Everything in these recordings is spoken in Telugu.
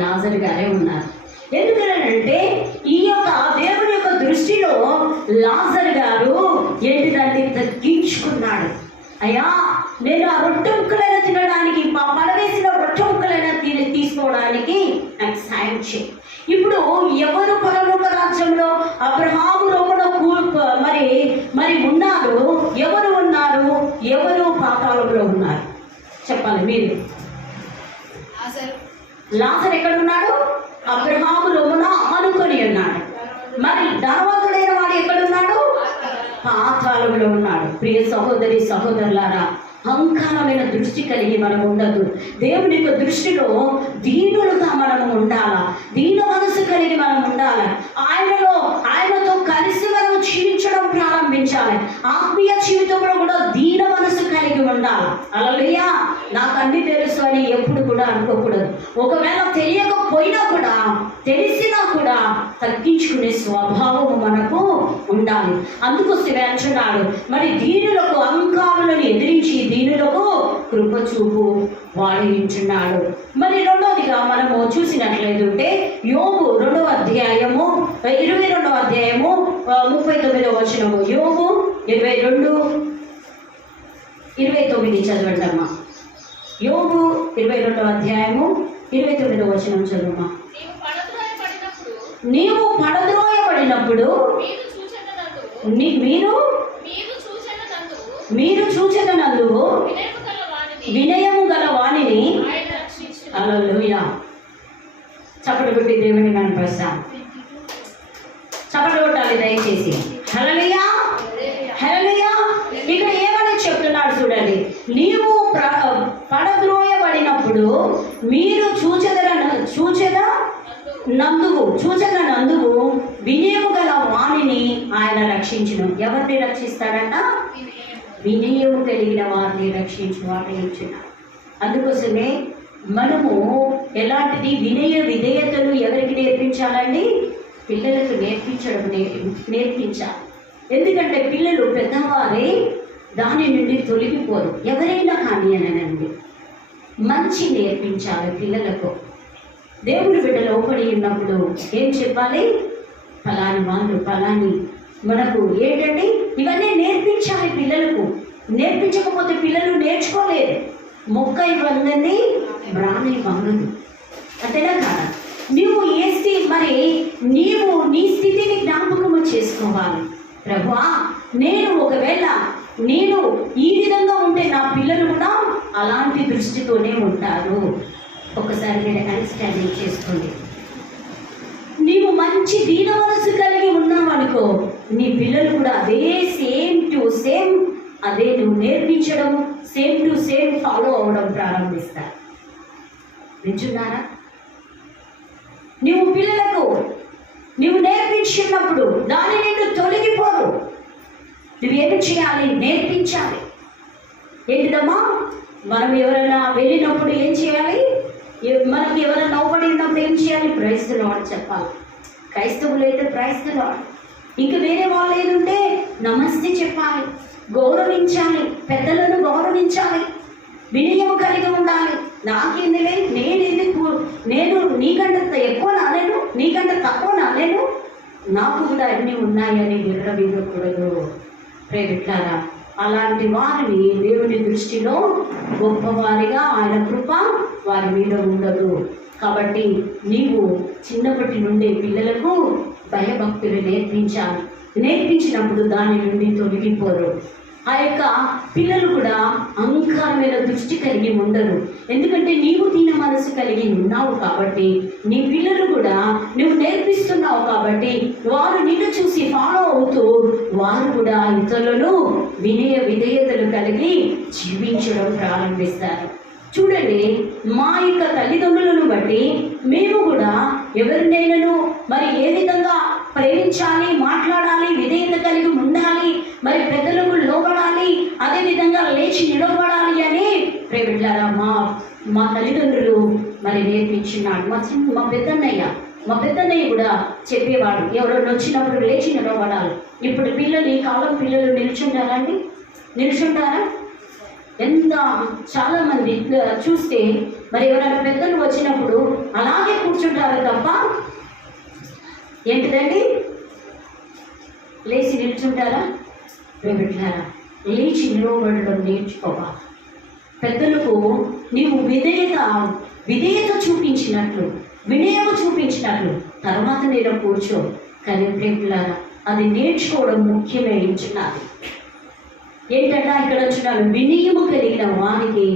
లాజరు గారే ఉన్నారు. ఎందుకనంటే ఈ యొక్క దేవుని యొక్క దృష్టిలో లాజరు గారు ఏంటిదంటే తగ్గించుకున్నాడు. అయ్యా, నేను ఆ రొట్టె ముక్కలైనా తినడానికి, మా పడవేసిన రొట్టె ముక్కలైనా తీసుకోవడానికి నాకు సాయం చేయి. ఇప్పుడు ఎవరు పరలోక రాజ్యంలో అబ్రహాము రోమలో మరి ఉన్నారు? ఎవరు ఉన్నారు? ఎవరు పాతాళంలో ఉన్నారు? చెప్పాలి మీరు. లాజరు ఎక్కడ ఉన్నాడు? అబ్రహాము రోమన ఆనుకొని ఉన్నాడు. మరి ధనవంతుడైన వాడు ఎక్కడున్నాడు? పాతాళంలో ఉన్నాడు. ప్రియ సహోదరి సహోదరులారా, అహంకారమైన దృష్టి కలిగి మనం ఉండదు. దేవుని యొక్క దృష్టిలో దీనులుగా మనము ఉండాలా, దీన మనసు కలిగి మనం ఉండాలి. ఆయనతో కలిసి మనం జీవించడం ప్రారంభించాలి. ఆత్మీయ జీవితంలో కూడా దీన మనసు కలిగి ఉండాలి. హల్లెలూయా. నాకు అన్ని తెలుసు అని ఎప్పుడు కూడా అనుకోకూడదు. ఒకవేళ తెలియకపోయినా కూడా, తెలిసినా కూడా తగ్గించుకునే స్వభావం మనకు ఉండాలి. అందుకోసమే అంటున్నాడు, మరి దీనులకు, అహంకారులను ఎదిరించి దీనులకు కృప చూపు వాడించున్నాడు. మరి రెండవదిగా మనము చూసినట్లయితే యోబు 2వ అధ్యాయము 22వ అధ్యాయము 39వ వచనము. యోబు 22:29 చదవండి అమ్మా. యోబు 22వ అధ్యాయము 29వ వచనం చదువుమా. నీవు పడద్రోయబడినప్పుడు మీరు చూచెదనందు వినయము గల వాణిని. హల్లెలూయా. చప్పట్లు కొట్టి దేవుని కనపరుస్తాను. చప్పట్లు కొట్టాలి దయచేసి. హల్లెలూయా, హల్లెలూయా. ఇక్కడ ఏమని చెప్తున్నాడు చూడండి. నీవు పడద్రోయబడినప్పుడు మీరు చూచెదనందువు వినయము గల వాణిని ఆయన రక్షించును. ఎవరిని రక్షిస్తాడంట? వినయము కలిగిన వారిని రక్షించు వాటించిన. అందుకోసమే మనము ఎలాంటిది వినయ విధేయతలు ఎవరికి నేర్పించాలండి? పిల్లలకు నేర్పించాలి. ఎందుకంటే పిల్లలు పెద్దవారే దాని నుండి తొలగిపోరు. ఎవరైనా కానీ అనండి, మంచి నేర్పించాలి పిల్లలకు. దేవుడి బిడ్డ లోపడి ఉన్నప్పుడు ఏం చెప్పాలి? ఫలాని వాళ్ళు, ఫలాని మనకు ఏంటంటే ఇవన్నీ నేర్పించాలి పిల్లలకు. నేర్పించకపోతే పిల్లలు నేర్చుకోలేరు. మొక్క ఇవ్వండి బ్రాహ్మణి వంగదు. అంతేనా కాదా? నీవు నీవు నీ స్థితిని జ్ఞాపకము చేసుకోవాలి. ప్రభువా, ఒకవేళ నేను ఈ విధంగా ఉంటే నా పిల్లలు కూడా అలాంటి దృష్టితోనే ఉంటారు. ఒకసారి మీరు అండర్స్టాండింగ్ చేసుకోండి. నీవు మంచి దీన మనసు కలిగి ఉన్నావు అనుకో, నీ పిల్లలు కూడా అదే సేమ్ టు సేమ్ అదే నువ్వు నేర్పించడం, సేమ్ టు సేమ్ ఫాలో అవ్వడం ప్రారంభిస్తారు. వింటున్నారా? పిల్లలకు నువ్వు నేర్పించినప్పుడు దాని నుండి తొలగిపోరు. నువ్వేమి చేయాలి? నేర్పించాలి. ఏంటిదమ్మా? మనం ఎవరైనా వెళ్ళినప్పుడు ఏం చేయాలి? మనకి ఎవరైనా నవ్వబడినప్పుడు ఏం చేయాలి? ప్రైజ్ ది లార్డ్ చెప్పాలి. క్రైస్తవులు అయితే ప్రైజ్ ది లార్డ్. ఇంక వేరే వాళ్ళు ఏదుంటే నమస్తే చెప్పాలి, గౌరవించాలి, పెద్దలను గౌరవించాలి, వినయం కలిగి ఉండాలి. నాకేందిలే, నేను నీకంటే ఎక్కువ నాలేను, నీకంటే తక్కువ నాలేను, నాకు కూడా అన్నీ ఉన్నాయని విర్రవీగకూడదు. ప్రేమిట్లారా, అలాంటి వారిని దేవుని దృష్టిలో గొప్పవారిగా ఆయన కృప వారి మీద ఉండదు. కాబట్టి నీవు చిన్నప్పటి నుండి పిల్లలకు భయభక్తులు నేర్పించాలి. నేర్పించినప్పుడు దాని నుండి తొలగిపోరు. ఆ యొక్క పిల్లలు కూడా అహంకారమైన దృష్టి కలిగి ఉండరు. ఎందుకంటే నీవు దీన మనసు కలిగి ఉన్నావు కాబట్టి, నీ పిల్లలు కూడా నువ్వు నేర్పిస్తున్నావు కాబట్టి వారు నిన్ను చూసి ఫాలో అవుతూ వారు కూడా ఇతరులను వినయ విధేయతలు కలిగి జీవించడం ప్రారంభిస్తారు. చూడండి, మా యొక్క తల్లిదండ్రులను బట్టి మేము కూడా ఎవరినైనాను ఏ విధంగా ప్రేమించాలి, మాట్లాడాలి, విధేయత కలిగి ఉండాలి, పెద్దలకు లోబడాలి, అదేవిధంగా లేచి నిలబడాలి అని ప్రేమిట్లారా మా తల్లిదండ్రులు నేర్పించినాడు. మా పెద్దన్నయ్య కూడా చెప్పేవాడు, ఎవరైనా వచ్చినప్పుడు లేచి నిలబడాలి. ఇప్పుడు పిల్లలు, ఈ కాలం పిల్లలు నిల్చుంటారా? ఎంత చాలామంది చూస్తే ఎవరైనా పెద్దలు వచ్చినప్పుడు అలాగే తప్ప ఏంటిదండి? లేచి నిల్చుంటారా? పెట్టారా? లేచి నిలవబడడం నేర్చుకోవాలి. పెద్దలకు నీవు విధేయత చూపించినట్లు, వినయము చూపించినట్లు తర్వాత నేను కూర్చో. కానీ ప్రేమిలారా, అది నేర్చుకోవడం ముఖ్యమే ఇచ్చున్నది. ఏంటంటే ఇక్కడ వచ్చినాడు, వినయము కలిగిన వారికి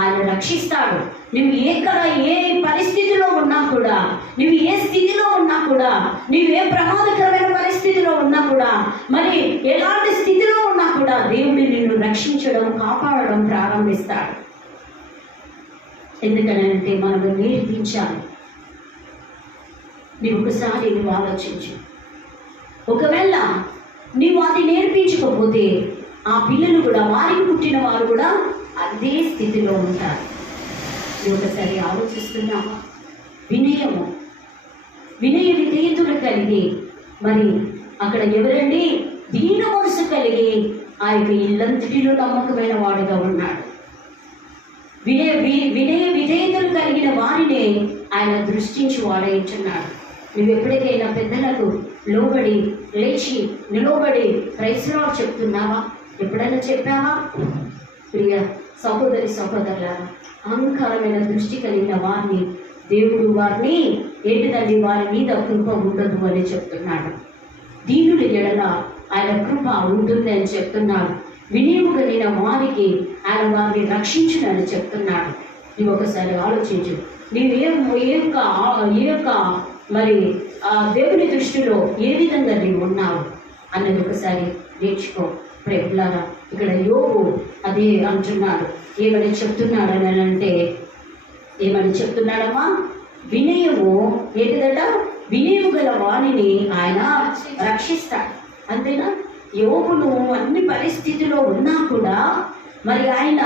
ఆయన రక్షిస్తాడు. నువ్వు ఏ పరిస్థితిలో ఉన్నా కూడా, నువ్వు ఏ స్థితిలో ఉన్నా కూడా, నువ్వే ప్రమాదకరమైన పరిస్థితిలో ఉన్నా కూడా, మరి ఎలాంటి స్థితిలో ఉన్నా కూడా దేవుడు నిన్ను రక్షించడం, కాపాడడం ప్రారంభిస్తాడు. ఎందుకనంటే మనము నేర్పించాలి. నీవు ఒకసారి నువ్వు ఆలోచించు. ఒకవేళ నీవు అది నేర్పించకపోతే ఆ పిల్లలు కూడా, వారికి పుట్టిన వారు కూడా అదే స్థితిలో ఉంటారు. నువ్వు ఒకసారి ఆలోచిస్తున్నావా? వినయ విధేయతలు కలిగి, మరి అక్కడ ఎవరండి? దీన మనసు కలిగి ఆ యొక్క ఇల్లంతటిలో నమ్మకమైన వాడుగా ఉన్నాడు. వినయ విధేయతలు కలిగిన వారినే ఆయన దృష్టించి వాడేస్తున్నాడు. నువ్వు ఎప్పటికైనా పెద్దలకు లోబడి, లేచి నిలబడి ప్రైజ్ లార్డ్ చెప్తున్నావా? ఎప్పుడైనా చెప్పావా? ప్రియ సహోదరి సహోదరులారా, అహంకారమైన దృష్టి కలిగిన వారిని దేవుడు వారిని ఏంటిదండి, వారి మీద కృప ఉండదు అని చెప్తున్నాడు. దీనుడి ఎడల ఆయన కృప ఉంటుంది అని చెప్తున్నాడు. వినయము కలిగిన వారికి ఆయన వారిని రక్షించునని చెప్తున్నాడు. నువ్వు ఒకసారి ఆలోచించు. నీవు ఏ యొక్క మరి ఆ దేవుని దృష్టిలో ఏ విధంగా నీవు ఉన్నావు అన్నది ఒకసారి నేర్చుకో. ప్రేమలారా, ఇక్కడ యోబు అదే అంటున్నాడు. ఏమని చెప్తున్నాడు అని అంటే, ఏమని చెప్తున్నాడమ్మా? వినయము ఏంటిదట? వినయము గల వాణిని ఆయన రక్షిస్తాడు. అంతేనా? యోబును అన్ని పరిస్థితిలో ఉన్నా కూడా మరి ఆయన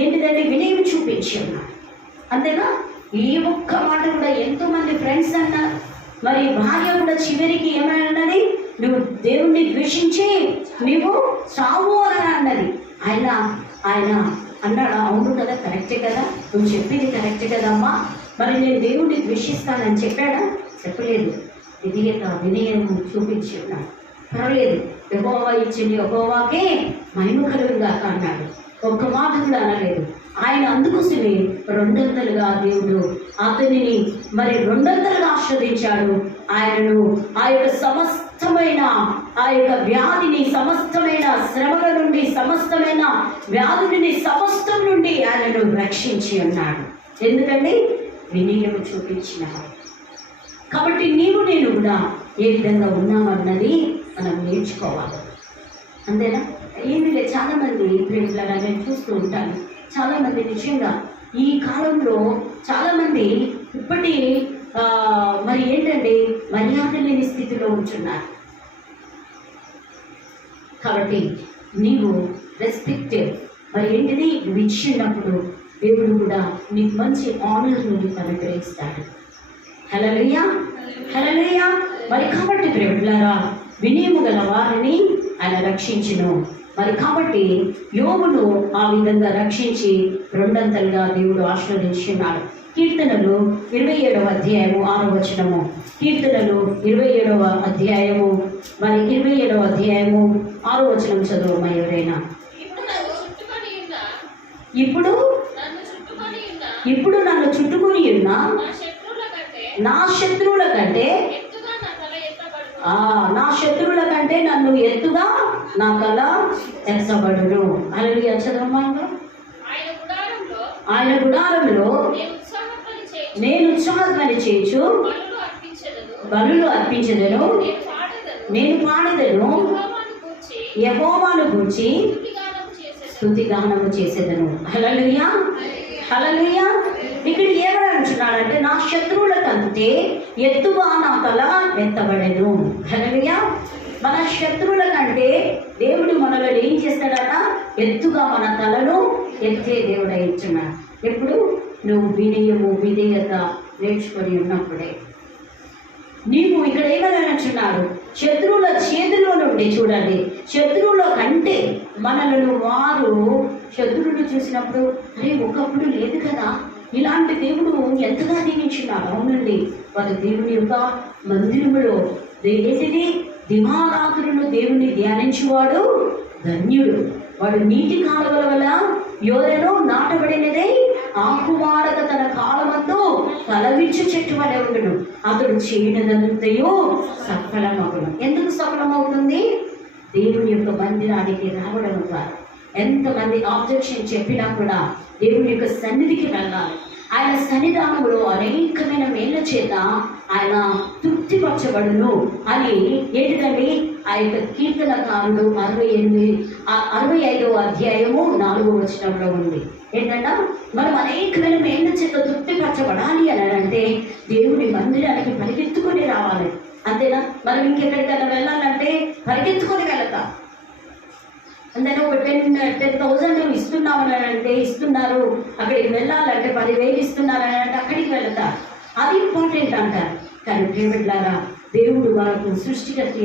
ఏంటిదంటే వినయం చూపించి ఉన్నాడు. అంతేనా? ఈ ఒక్క మాట కూడా ఎంతోమంది ఫ్రెండ్స్ అన్నారు. మరి భార్య కూడా చివరికి ఏమన్నది? నువ్వు దేవుణ్ణి ద్వేషించి నువ్వు సావు అని అన్నది. ఆయన అన్నాడా? అవును కదా, కరెక్టే కదా, నువ్వు చెప్పింది కరెక్టే కదమ్మా, మరి నేను దేవుణ్ణి ద్వేషిస్తానని చెప్పాడా? చెప్పలేదు. వినయం చూపించి ఉన్నాడు. పర్వాలేదు, యెహోవా ఇచ్చింది యెహోవాకే మహిమ కలుగుగా అన్నాడు. ఒక్క మాట కూడా అనలేదు. ఆయన అందుకోసమే రెండంతలుగా దేవుడు అతనిని మరి రెండంతలుగా ఆస్వాదించాడు. ఆయనను ఆ యొక్క సమస్తమైన ఆ యొక్క వ్యాధిని, సమస్తమైన శ్రమల నుండి, సమస్తమైన వ్యాధుని, సమస్తం నుండి ఆయనను రక్షించి ఉన్నాడు. ఎందుకంటే వినయము చూపించిన. కాబట్టి నేను కూడా ఏ విధంగా ఉన్నామన్నది మనం నేర్చుకోవాలి. అంతేనా? ఏమీ లేదు. చాలామంది ప్రేమికులను నేను చూస్తూ ఉంటాను. చాలామంది నిజంగా ఈ కాలంలో చాలామంది ఇప్పటి మరి ఏంటంటే మర్యాద లేని స్థితిలో ఉంటున్నారు. కాబట్టి నీవు రెస్పెక్టెడ్ మరి ఏంటిది ఇచ్చినప్పుడు దేవుడు కూడా నీకు మంచి ఆనర్ నుండి అనుగ్రహిస్తాడు. హల్లెలూయా, హల్లెలూయా. మరి కాబట్టి ప్రేమికులారా, వినయము గల వారిని ఆయన రక్షించును. మరి కాబట్టి యోబును ఆ విధంగా రక్షించి రెండంతలుగా దేవుడు ఆశీర్వదించున్నాడు. కీర్తనలు 27వ అధ్యాయము 6వ వచనము. కీర్తనలు 27వ అధ్యాయము మరి 27వ అధ్యాయము 6వ వచనం చదువుమా ఎవరైనా. ఇప్పుడు నన్ను చుట్టుకొని ఉన్న నా శత్రువుల కంటే నన్ను ఎత్తుగా నా తల ఎత్తబడును. హల్లెలూయా. చదవమ్మా. ఆయన గుడారంలో నేను ఉత్సాహధ్వని చేయుచు బలులు అర్పించెదను. నేను పాడెదను, యెహోవాను గూర్చి స్తుతిగానము చేసేదను. హల్లెలూయా, హల్లెలూయా. ఇక్కడ ఏమని అంటున్నాడంటే, నా శత్రువుల కంటే ఎత్తుగా నా తల ఎత్తబడెను. హల్లెలూయా. మన శత్రువుల కంటే దేవుడు మనలో ఏం చేస్తాడట? ఎత్తుగా మన తలను ఎత్తే దేవుడు ఇచ్చున్నాడు. ఎప్పుడు? నువ్వు వినయము విధేయత నేర్చుకొని ఉన్నప్పుడే. నీవు ఇక్కడ ఏమని అంటున్నాడు? శత్రువుల చేతిలో నుండి, చూడండి, శత్రువుల కంటే మనలను వారు శత్రువులు చూసినప్పుడు, అరే ఒకప్పుడు లేదు కదా, ఇలాంటి దేవుడు ఎంతగా దీవించినాడు. అవునండి, వారి దేవుని యొక్క మందిరములో ఏంటిది దివారాత్రులు దేవుని ధ్యానించువాడు ధన్యుడు. వాడు నీటి కాలువల వల్ల యోరెలో నాటబడినదే ఆకువాడక తన కాలమందు ఫలవిచ్చు చెట్టు వలె ఉండడు. అతడు చేయనదంతయో సఫలమగును. ఎందుకు సఫలమవుతుంది? దేవుని యొక్క మందిరానికి రావడం ద్వారా. ఎంతమంది ఆబ్జెక్షన్ చెప్పినా కూడా దేవుని యొక్క సన్నిధికి వెళ్ళాలి. ఆయన సన్నిధానంలో అనేకమైన మేళ్ళ చేత ఆయన తృప్తిపరచబడును అని ఏంటిదండి ఆ యొక్క కీర్తనకారుడు 65వ అధ్యాయము 4వ వచనంలో ఉంది. ఏంటంటే మనం అనేకమైన మేళ్ళ చేత తృప్తిపరచబడాలి అని అంటే దేవుని మందిరానికి పరిగెత్తుకొని రావాలి. అంతేనా? మనం ఇంకెక్కడికైనా వెళ్ళాలంటే పరిగెత్తుకొని వెళతాం. అంతేనా? ఒక 10,000 ఇస్తున్నామని అంటే ఇస్తున్నారు, అక్కడికి వెళ్ళాలంటే 10,000 ఇస్తున్నారని అంటే అక్కడికి వెళతారు. అది ఇంపార్టెంట్ అంటారు. కానీ ప్రియబిడ్డలారా, దేవుడు మనకు సృష్టికర్త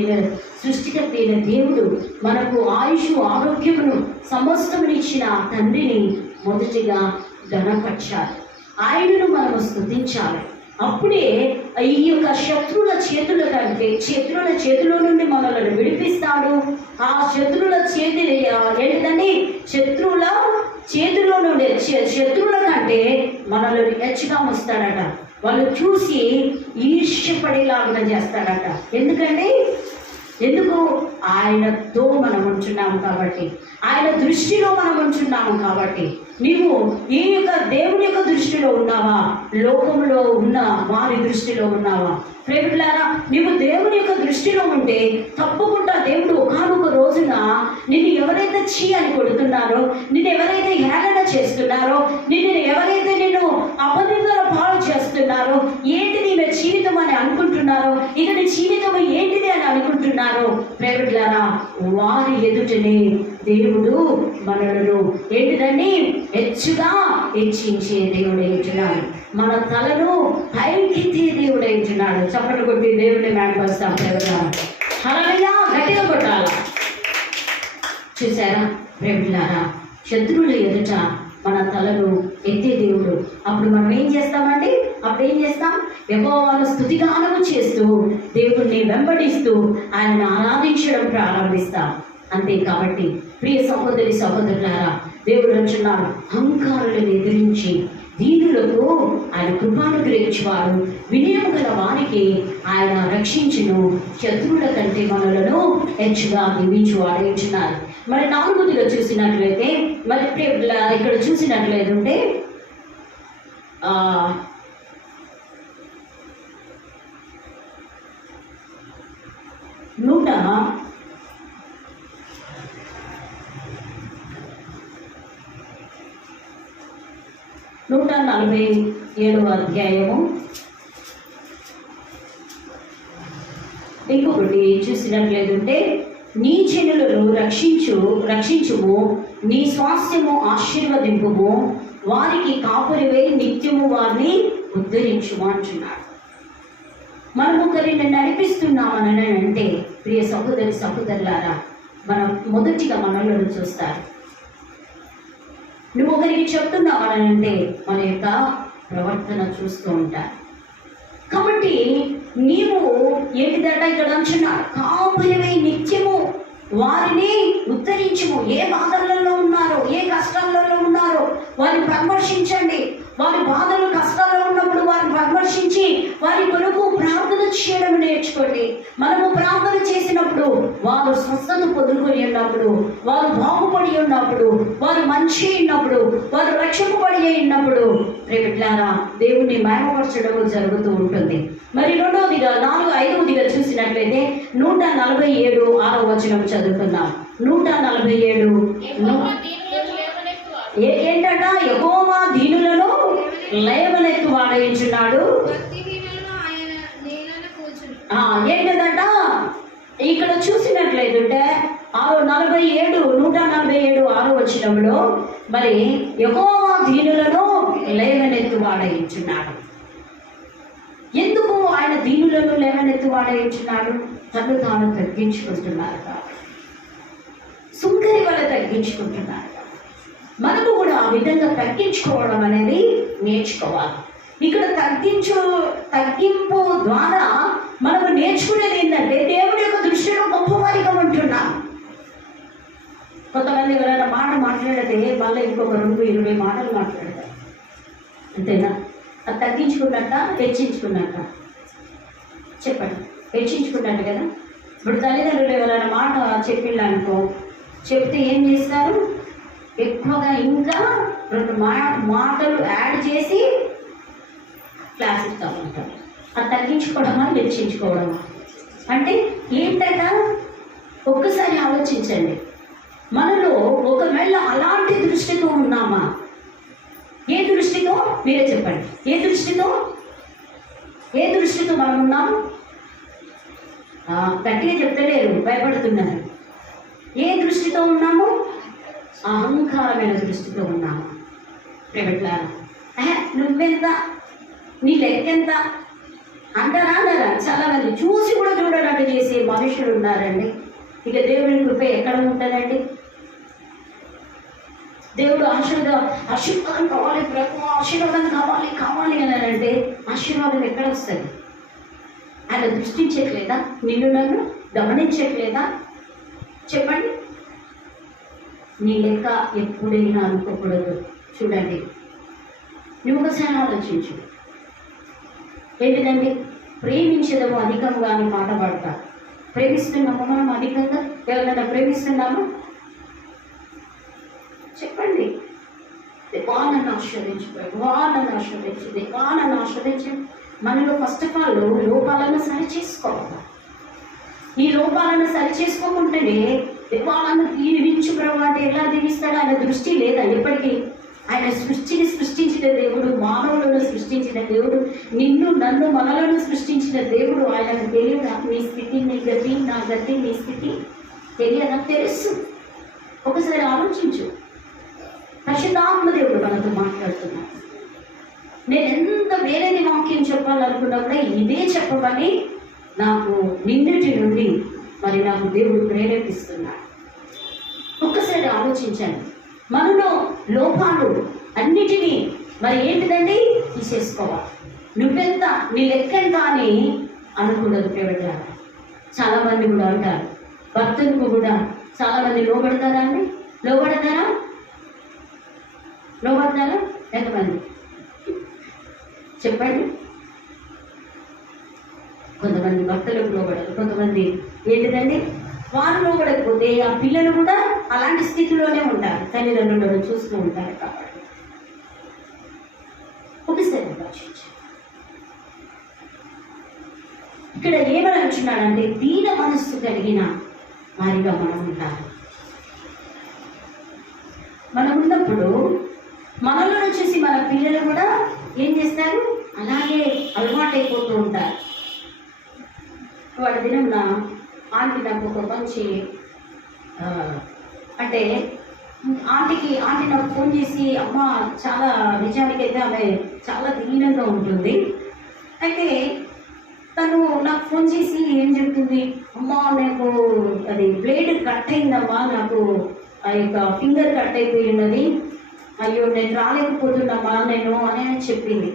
అయిన దేవుడు మనకు ఆయుష్ ఆరోగ్యమును సమస్తమునిచ్చిన తండ్రిని మొదటిగా ఘనపరచాలి. ఆయనను మనము స్తుతించాలి. అప్పుడే ఈ యొక్క శత్రువుల చేతిలో నుండి మనల్ని విడిపిస్తాడు. ఆ శత్రువుల ఏంటిదని శత్రువుల చేతిలో నుండి శత్రువుల కంటే మనల్ని హెచ్చుగా వస్తాడట. వాళ్ళు చూసి ఈర్ష్యపడేలాగా చేస్తాడట. ఎందుకు? ఆయనతో మనం ఉంచున్నాము కాబట్టి, ఆయన దృష్టిలో మనం ఉంచున్నాము కాబట్టి. నీవు ఈ యొక్క దేవుని యొక్క దృష్టిలో ఉన్నావా? లోకంలో ఉన్న వారి దృష్టిలో ఉన్నావా? ప్రేమికులారా, నీవు దేవుని యొక్క దృష్టిలో ఉంటే తప్పకుండా దేవుడు ఒకానొక రోజున నిన్ను ఎవరైతే అని కొడుతున్నారో, నిన్ను ఎవరైతే హేళన చేస్తున్నారో, ఎవరైతే నిన్ను అపనిందల పాలు చేస్తున్నారో, ఏంటి నీ జీవితం అని అనుకుంటున్నారో, ఇక నీ జీవితం ఏంటిది అని అనుకుంటున్నారో, ప్రేమికులారా, వారి ఎదుటనే దేవుడు మనలను ఏంటిదని హెచ్చుగా హెచ్చించే దేవుడే ఉంటున్నాడు. మన తలను పైకెత్తే దేవుడే ఉంటున్నాడు. చప్పట్లు కొట్టి దేవుడిని మేడపరుస్తాం. హల్లెలూయా, గట్టిగా కొట్టాలా. చూసారా ప్రేమికులారా, శత్రువుల ఎదుట మన తలను ఎత్తే దేవుడు. అప్పుడు మనం ఏం చేస్తామండి? యెహోవాను స్తుతిగానము చేస్తూ దేవుణ్ణి వెంబడిస్తూ ఆయన ఆరాధించడం ప్రారంభిస్తాం. అంతే. కాబట్టి ప్రియ సహోదరులారా, దేవుడు అంటున్నాడు, అహంకారులను ఎదిరించి దీనులకు ఆయన కృపానుగ్రహించేవాడు, వినయము గల వారికి ఆయన రక్షించును, శత్రువుల కంటే మనలను హెచ్చుగా దీవించువాడు అంటున్నారు. మరి 4వ చూసినట్లయితే, మరి ఇక్కడ చూసినట్లయితే 147వ అధ్యాయము ఇంకొకటి చూసినట్లయితే, నీ జనులను రక్షించుము, నీ స్వాస్థ్యము ఆశీర్వదింపుము, వారికి కాపురివై నిత్యము వారిని ఉద్ధరించుము అంటున్నాడు. మనం ఒకరిని నడిపిస్తున్నామని అంటే ప్రియ సహోదరులారా, మనం మొదటిగా మనల్ని చూస్తారు. నువ్వు ఒకరికి చెప్తున్నావని అంటే మన యొక్క ప్రవర్తన చూస్తూ ఉంటారు. కాబట్టి నీవు ఏంటిదట ఇక్కడ అంటున్నాడు, కాపురివై నిత్యము వారిని ఉద్ధరించుము. ఏ బాధలలో ఉన్నారో, ఏ కష్టాలలో ఉన్నారో వారిని పరామర్శించండి. వారి బాధలు కష్టాల్లో ఉన్నప్పుడు వారిని పరామర్శించి వారి కొరకు ప్రార్థన చేయడం నేర్చుకోండి. మనము ప్రార్థన చేసినప్పుడు వారు స్వస్థత పొందుకొని ఉన్నప్పుడు, వారు బాగుపడి ఉన్నప్పుడు, వారు మంచి ఉన్నప్పుడు, వారు రక్షింపబడి ఉన్నప్పుడు రేపిట్లారా దేవుణ్ణి మహిమపరచడం జరుగుతూ ఉంటుంది. మరి 5వదిగా చూసినట్లయితే 147 వచనం చదువుతున్నాం. 147 ఏంటంట? యెహోవా దీనులను లేవనెత్తు వాడయించున్నాడు. ఏంటంట? ఇక్కడ చూసినట్లయితే 147 వచనంలో మరి యెహోవా దీనులను లేవనెత్తు వాడయించున్నాడు. ఎందుకు ఆయన దీనులను లేవనెత్తు వాడయించున్నాడు? తను తాను తగ్గించుకుంటున్నారు, సుంకరి వల్ల తగ్గించుకుంటున్నారు. మనము కూడా ఆ విధంగా తగ్గించుకోవడం అనేది నేర్చుకోవాలి. ఇక్కడ తగ్గింపు ద్వారా మనము నేర్చుకునేది ఏంటంటే దేవుడి యొక్క దృష్టిలో గొప్పవారిగా ఉంటున్నాం. కొంతమంది ఎవరైనా మాట మాట్లాడితే మళ్ళీ ఇంకొక 20 మాటలు మాట్లాడతారు. అంతేనా? అది తగ్గించుకున్నట్ట హెచ్చించుకున్నట్ట? చెప్పండి. హెచ్చించుకున్నట్టు కదా. ఇప్పుడు తల్లిదండ్రులు ఎవరైనా మాట చెప్పిందనుకో, చెప్తే ఏం చేస్తారు? ఎక్కువగా ఇంకా 2 మాటలు యాడ్ చేసి క్లాస్ ఇస్తూ ఉంటారు. అది తగ్గించుకోవడమా హెచ్చించుకోవడమా? అంటే ఏంటంట? ఒక్కసారి ఆలోచించండి. మనలో ఒకవేళ అలాంటి దృష్టితో ఉన్నామా? ఏ దృష్టితో? మీరే చెప్పండి. ఏ దృష్టితో మనం ఉన్నాము? గట్టిగా చెప్తలేరు, భయపడుతున్నారు. ఏ దృష్టితో ఉన్నాము? అహంకారమైన దృష్టితో ఉన్నాము. ప్రేమట్లారా, నువ్వెంత, నీ లెక్కెంత అంటారా? చాలా మంది చూసి కూడా చూడనట్టు చేసే మనుషులు ఉన్నారండి. ఇక దేవుని కృప ఎక్కడ ఉంటుందండి? దేవుడు ఆశీర్వాదం కావాలి, ఆశీర్వాదం కావాలి అని అంటే ఆశీర్వాదం ఎక్కడ వస్తుంది? ఆయన దృష్టించట్లేదా? నిన్ను నన్ను గమనించట్లేదా? చెప్పండి. నీ లెక్క ఎప్పుడైనా అనుకోకూడదు. చూడండి, నువ్వు ఒకసారి ఆలోచించు. ఏంటిదండి? ప్రేమించదము అధికంగా అని మాట పడతా. ప్రేమిస్తున్నాము మనం అధికంగా? ఎవరైనా ప్రేమిస్తున్నామా? చెప్పండి. దేవానన్ను ఆస్వాదించు. మనలో ఫస్ట్ ఆఫ్ ఆల్ లోపాలను సరి చేసుకోవాలి. ఈ లోపాలను సరి చేసుకోకుంటేనే దేవాలను దీవించు ప్రభు అంటే ఎలా దీవిస్తాడు? ఆయన దృష్టి లేదా ఎప్పటికీ? ఆయన సృష్టించిన దేవుడు, మానవులను సృష్టించిన దేవుడు, నిన్ను నన్ను మనలను సృష్టించిన దేవుడు. ఆయనకు తెలియదా నీ స్థితి, నీ గతి, నా గతి, నీ స్థితి తెలియదా? తెలుసు. ఒకసారి ఆలోచించు. పరిశుద్ధాత్మ దేవుడు మనతో మాట్లాడుతున్నాడు. నేను ఎంత వేరేది వాక్యం చెప్పాలనుకున్నా కూడా ఇదే చెప్పమని నాకు నిన్నటి నుండి నాకు దేవుడు ప్రేరేపిస్తున్నాడు. ఒక్కసారి ఆలోచించండి. మనలో లోపాలు అన్నిటినీ ఏంటిదండి తీసేసుకోవాలి. నువ్వెంత, నీ లెక్కెంత అని అనకూడదు. ప్రేమట్లారా, చాలామంది కూడా అంటారు. భక్తులకు కూడా చాలామంది లోబడతారా అండి? లోబడతారా? ఎంతమంది చెప్పండి. కొంతమంది భక్తులకు లోబడరు, కొంతమంది ఏంటిదండి వారు లోబడకపోతే ఆ పిల్లలు కూడా అలాంటి స్థితిలోనే ఉంటారు. తల్లిదండ్రులను చూస్తూ ఉంటారు. కాబట్టి ఒకసారి ఇక్కడ ఏమని అంటున్నాడంటే దీన మనస్సు కలిగిన వారిగా మనం ఉంటారు. మనం ఉన్నప్పుడు మనలో చూసి మన పిల్లలు కూడా ఏం చేస్తారు? అలాగే అలవాటైపోతూ ఉంటారు. వాడి దినం ఆంటీ నాకు ఒక మంచి అంటే ఆంటీ నాకు ఫోన్ చేసి, అమ్మ చాలా నిజానికైతే ఆమె చాలా దీనంగా ఉంటుంది. అయితే తను నాకు ఫోన్ చేసి ఏం చెప్తుంది? అమ్మ నాకు అది బ్లేడ్ కట్ అయిందమ్మా, నాకు ఆ యొక్క ఫింగర్ కట్ అయిపోయి ఉన్నది, అయ్యో నేను రాలేకపోతున్నామా నేను అని చెప్పింది.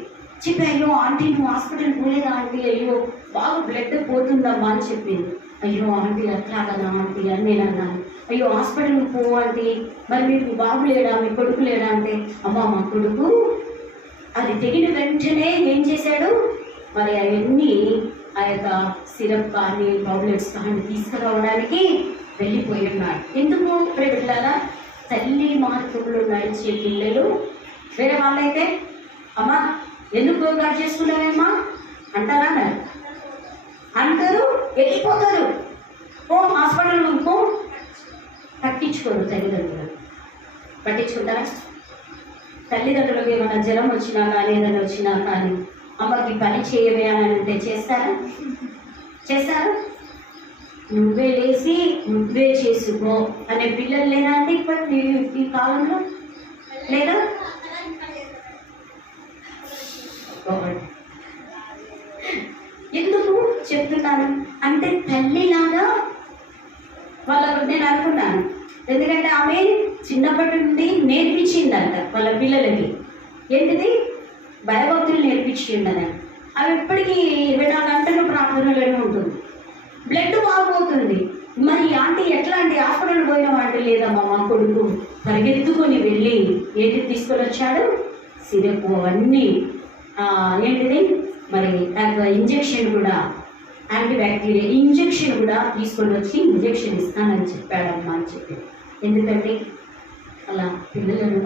చెప్పి అయ్యో ఆంటీ నువ్వు హాస్పిటల్ పోలేదా ఆంటీ? అయ్యో బాగా బ్లడ్ పోతుందమ్మా అని చెప్పింది. అయ్యో ఆంటీ అట్లా కదా ఆంటీ అని నేను అన్నాను. అయ్యో హాస్పిటల్కి పో ఆంటీ, మరి మీకు బాబు లేడా, మీ కొడుకు లేడా అంటే, అమ్మ మా కొడుకు అది తెగిన వెంటనే ఏం చేశాడు? అవన్నీ ఆ యొక్క సిరప్ కానీ టాబ్లెట్స్ కానీ తీసుకురావడానికి వెళ్ళిపోయి ఉన్నాడు. ఎందుకు ప్రేమిట్లారా? తల్లి మార్గంలో నడిచే పిల్లలు వేరే వాళ్ళైతే అమ్మా ఎందుకు కట్ చేసుకున్నావేమ్మా అంటారా? అంటారు, వెళ్ళిపోతారు. ఓ హాస్పిటల్ పో, పట్టించుకోరు తల్లిదండ్రులు. పట్టించుకుంటారా? తల్లిదండ్రులకు ఏమైనా జ్వరం వచ్చినా కానీ ఏదైనా వచ్చినా కానీ అమ్మకి పని చేయవే అని అంటే చేస్తారా? నువ్వే లేచి నువ్వే చేసుకో అనే పిల్లలు లేదా అండి ఇప్పటి ఈ కాలంలో? లేదా? ఎందుకు చెప్తున్నాను అంటే తల్లిలాగా నేను అనుకున్నాను ఎందుకంటే ఆమె చిన్నప్పటి నుండి నేర్పించిందంట వాళ్ళ పిల్లలకి. ఏంటిది? భయభక్తులు నేర్పించిందని. అవి ఎప్పటికీ 24 గంటలు ప్రార్థనలోనే ఉంటుంది. బ్లడ్ బాగుపోతుంది. మరి ఆంటీ ఎట్లా అంటే హాస్పిటల్ పోయిన వాంటి లేదమ్మా, మా కొడుకు పరిగెత్తుకొని వెళ్ళి ఏంటి తీసుకొని వచ్చాడు? సిరప్ అవన్నీ ఏంటిది మరి ఇంజెక్షన్ కూడా, యాంటీబ్యాక్టీరియా ఇంజెక్షన్ కూడా తీసుకొని వచ్చి ఇంజెక్షన్ ఇస్తానని చెప్పాడమ్మా అని చెప్పి. ఎందుకంటే అలా పిల్లలను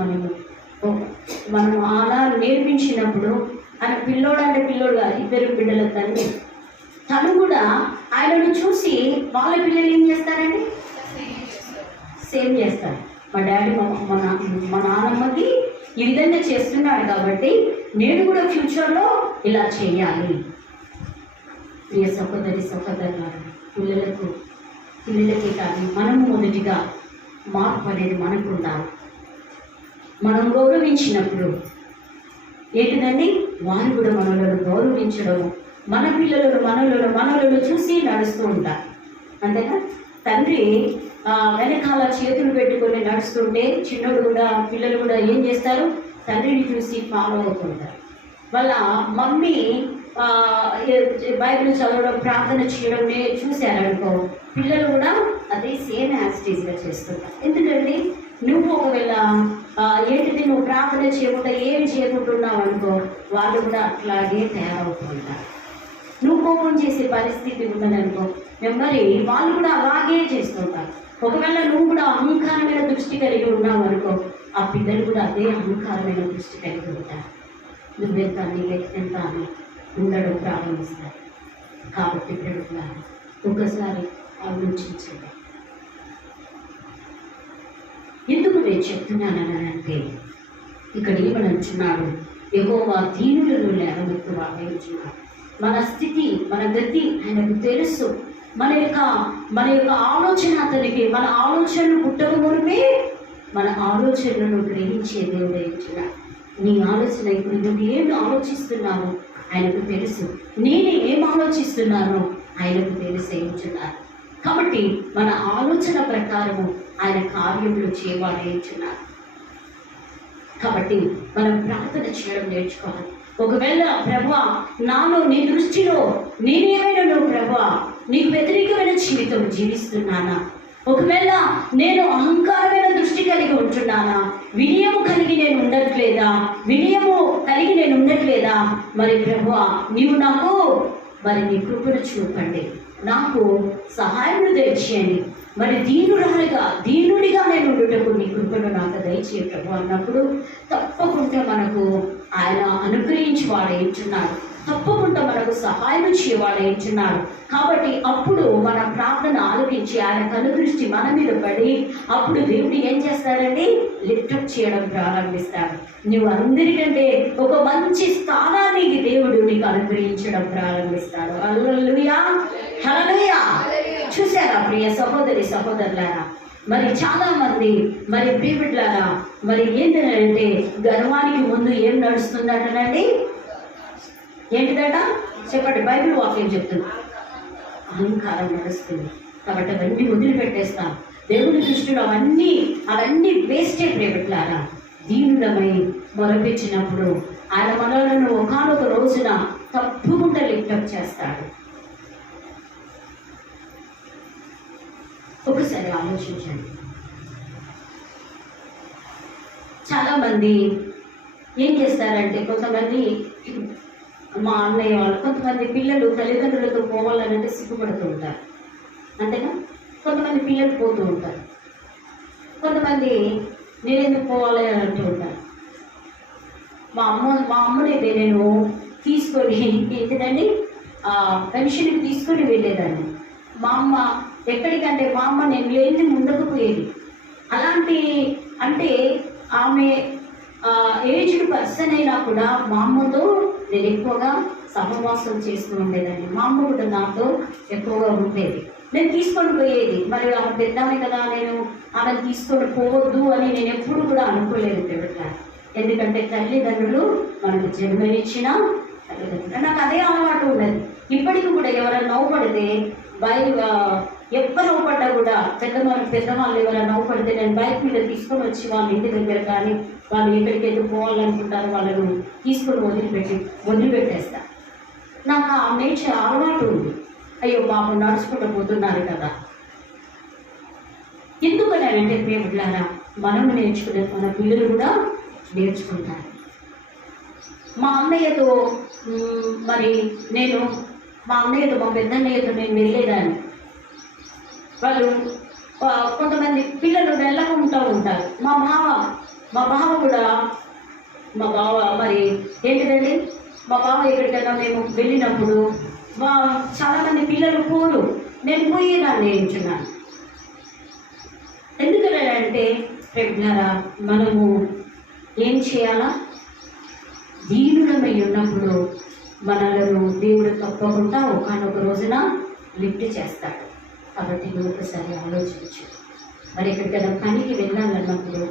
మనం అలా నేర్పించినప్పుడు ఆయన పిల్లోడు అంటే పిల్లోడు కాదు, 2 బిడ్డల తండ్రి. తను కూడా ఆయనను చూసి వాళ్ళ పిల్లలు ఏం చేస్తారండి? సేమ్ చేస్తారు. మా డాడీ మా నాన్నమ్మకి ఈ విధంగా చేస్తున్నాడు కాబట్టి నేను కూడా ఫ్యూచర్లో ఇలా చేయాలి. ప్రియ సహోదరులారా, పిల్లలకి కానీ మనము మొదటిగా మార్పు అనేది మనకు ఉండాలి. మనం గౌరవించినప్పుడు ఏంటిదండి? వారు కూడా మనలను గౌరవించడం, మన మనలను చూసి నడుస్తూ ఉంటారు. అంతేనా? తండ్రి వెనకాల చేతులు పెట్టుకొని నడుస్తుంటే చిన్నోడు కూడా, పిల్లలు కూడా ఏం చేస్తారు? తండ్రిని చూసి ఫాలో అవుతుంటారు. వాళ్ళ మమ్మీ బైబిల్ చదవడం, ప్రార్థన చేయడం చూశారనుకో, పిల్లలు కూడా అదే సేమ్ యాక్టివిటీస్గా చేస్తుంటారు. ఎందుకంటే నువ్వు ఒకవేళ ఏంటిది నువ్వు ప్రార్థన చేయకుండా ఏమి చేయకుంటున్నావు అనుకో, వాళ్ళు కూడా అట్లాగే తయారవుతుంటారు. నువ్వు కోపం చేసే పరిస్థితి ఉన్నదనుకో, మరి వాళ్ళు కూడా అలాగే చేస్తుంటారు. ఒకవేళ నువ్వు కూడా అహంకారమైన దృష్టి కలిగి ఉన్నావు అనుకో, ఆ పిల్లలు కూడా అదే అహంకారమైన దృష్టి కలిగి ఉంటారు. నువ్వెంత నీకెంత అని ఉండడం ప్రారంభిస్తారు. కాబట్టి పిల్లలు ఒకసారి ఆలోచించండి. ఎందుకు నేను చెప్తున్నానంటే, ఇక్కడ ఏమనంటున్నాడు? యెహోవా దీనులను లేవనెత్తు వాడేస్తున్నాడు. మన స్థితి, మన గతి ఆయనకు తెలుసు. మన యొక్క ఆలోచన అతనికి, మన ఆలోచనలు పుట్టక మునిపే మన ఆలోచనలను గ్రహించే దేవుడు ఇచ్చిన. నీ ఆలోచన ఇప్పుడు నువ్వు ఏం ఆలోచిస్తున్నావు ఆయనకు తెలుసు. నేను ఏం ఆలోచిస్తున్నానో ఆయనకు తెలిసేయించున్నారు. కాబట్టి మన ఆలోచన ప్రకారము ఆయన కార్యములు చేయవాడేయించున్నారు. కాబట్టి మనం ప్రార్థన చేయడం నేర్చుకోవాలి. ఒకవేళ ప్రభువా, నాలో నీ దృష్టిలో నేనేమైనా ప్రభువా నీకు వ్యతిరేకమైన జీవితం జీవిస్తున్నానా? ఒకవేళ నేను అహంకారమైన దృష్టి కలిగి ఉంటున్నానా? వినయము కలిగి నేను ఉండట్లేదా? మరి ప్రభువా, నీవు నాకు మరి నీ కృపను చూపండి, నాకు సహాయమును దయచేయండి. మరి దీనుడిగా నేను ఉండుటకు నీ కృపను నాకు దయచేయ ప్రభు అన్నప్పుడు తప్పకుండా మనకు ఆయన అనుగ్రహించి వాడేయించున్నాడు. తప్పకుండా మనకు సహాయం చేయవాడేయించున్నాడు. కాబట్టి అప్పుడు మన ప్రార్థన ఆలకించి ఆయన కనుదృష్టి మన మీద పడి అప్పుడు దేవుడు ఏం చేస్తాడండి? లిఫ్టప్ చేయడం ప్రారంభిస్తాడు. నువ్వు అందరికంటే ఒక మంచి స్థానాన్ని దేవుడు నీకు అనుగ్రహించడం ప్రారంభిస్తాడు. హల్లెలూయా, హల్లెలూయా. చూసారా ప్రియ సహోదరులారా, మరి చాలా మంది మరి ప్రియబిడ్డలారా, మరి ఏంటంటే గర్వానికి ముందు ఏం నడుస్తుందటనండి? ఏంటిదట? చెప్పండి. బైబిల్ వాక్యం చెప్తుంది, అహంకారం నడుస్తుంది. కాబట్టి అవన్నీ వదిలిపెట్టేస్తాం. దేవుని దృష్టిలో అవన్నీ వేస్టే ప్రియబిడ్డలారా. దీనులమై మొరపించినప్పుడు ఆయన మనలను ఒకానొక రోజున తప్పకుండా లిఫ్టప్ చేస్తాడు. ఒకసారి ఆలోచించండి. చాలామంది ఏం చేస్తారంటే, కొంతమంది మా అన్నయ్య వాళ్ళు, కొంతమంది పిల్లలు తల్లిదండ్రులతో పోవాలనంటే సిగ్గుపడుతూ ఉంటారు. అంతేనా? కొంతమంది పిల్లలు పోతూ ఉంటారు. కొంతమంది నేనెందుకు పోవాలి అని అంటూ ఉంటారు. మా అమ్మనైతే నేను తీసుకొని ఏంటిదండి పెన్షన్కి తీసుకొని వెళ్ళేదాన్ని. మా అమ్మ ఎక్కడికంటే మా అమ్మ నేను లేని ముందుకు పోయేది. అలాంటి అంటే ఆమె ఏజ్డ్ పర్సన్ అయినా కూడా మా అమ్మతో నేను ఎక్కువగా సహవాసం చేస్తూ ఉండేదాన్ని. మా అమ్మ కూడా నాతో ఎక్కువగా ఉండేది. నేను తీసుకొని పోయేది. మరి ఆమె పెద్దామే కదా, నేను ఆమెను తీసుకొని పోవద్దు అని నేను ఎప్పుడు కూడా అనుకోలేదు పెద్దగా. ఎందుకంటే తల్లిదండ్రులు మనకు జన్మనిచ్చిన తల్లిదండ్రులు. నాకు అదే అలవాటు ఉండదు. ఇప్పటికి కూడా ఎవరైనా నవ్వుపడితే ఎవ్వరు నవ్వుపడ్డా కూడా పెద్దవాళ్ళు ఎవరైనా నవ్వుపడితే నేను బైక్ మీద తీసుకొని వచ్చి వాళ్ళ ఇంటి దగ్గర కానీ వాళ్ళు ఎక్కడికి ఎదురు పోవాలనుకుంటారో వాళ్ళను తీసుకొని వదిలిపెట్టేస్తా. నాకు ఆ నేచర్ అలవాటు ఉంది. అయ్యో పాపం నడుచుకుంటూ పోతున్నారు కదా. ఎందుకని అంటే ప్రేమిట్లారా, మనం నేర్చుకునే మన పిల్లలు కూడా నేర్చుకుంటారు. మా అన్నయ్యతో మా పెద్దన్నయ్యతో నేను వెళ్ళేదాన్ని. వాళ్ళు కొంతమంది పిల్లలు వెళ్ళకుంటూ ఉంటారు. మా బావ కూడా ఏంటిదండి, మా బావ ఎక్కడికైనా మేము వెళ్ళినప్పుడు చాలామంది పిల్లలు పోరు, నేను పోయేదాన్ని నేర్చున్నాను. ఎందుకంటే ప్రేమిట్లారా, మనము ఏం చేయాలా? దీనులమై ఉన్నప్పుడు మనలను దేవుడు తప్పకుండా ఒకనొక రోజున లిఫ్ట్ చేస్తాడు. కాబట్టి నువ్వు ఒకసారి ఆలోచించు. మరి ఎక్కడికైనా పనికి వెళ్ళాలన్నప్పుడు,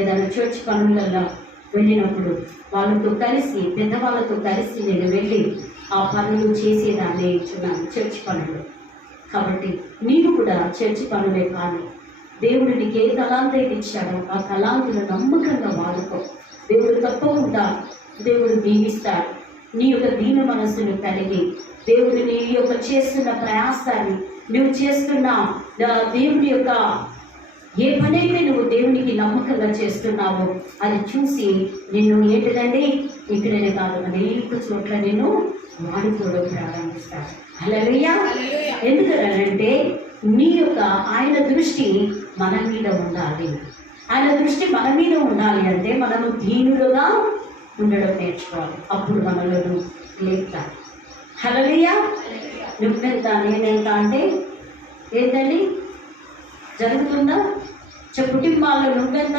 ఏదైనా చర్చ్ పనులలో వెళ్ళినప్పుడు వాళ్ళతో కలిసి, పెద్దవాళ్ళతో కలిసి నేను వెళ్ళి ఆ పనులు చేసేదాన్ని ఇచ్చున్నాను, చర్చ్ పనులు. కాబట్టి నీవు కూడా చర్చ్ పనులే కానీ దేవుడు నీకు ఏ తలాంతైతే ఇచ్చాడో ఆ తలాంతులు నమ్మకంగా వాడుకో. దేవుడు తప్పకుండా దేవుడు దీవిస్తాడు. నీ యొక్క దీన మనస్సును కలిగి దేవుడు నీ యొక్క చేస్తున్న ప్రయాసాన్ని, నువ్వు చేస్తున్న దేవుని యొక్క ఏ పనైతే నువ్వు దేవునికి నమ్మకంగా చేస్తున్నావో అది చూసి నిన్ను ఏంటిదండి, ఇక్కడనే కాదు అనేక చోట్ల నేను వాడుకోవడం ప్రారంభిస్తాను. హల్లెలూయా. ఎందుకంటే నీ యొక్క ఆయన దృష్టి మన మీద ఉండాలి. ఆయన దృష్టి మన మీద ఉండాలి అంటే మనము దీనులుగా ఉండడం నేర్చుకోవాలి. అప్పుడు మనలో లేపుతారు. హల్లెలూయా. నువ్వెంత నేనెంత అంటే ఏంటండి జరుగుతుందా? కుటుంబాల్లో నువ్వెంత,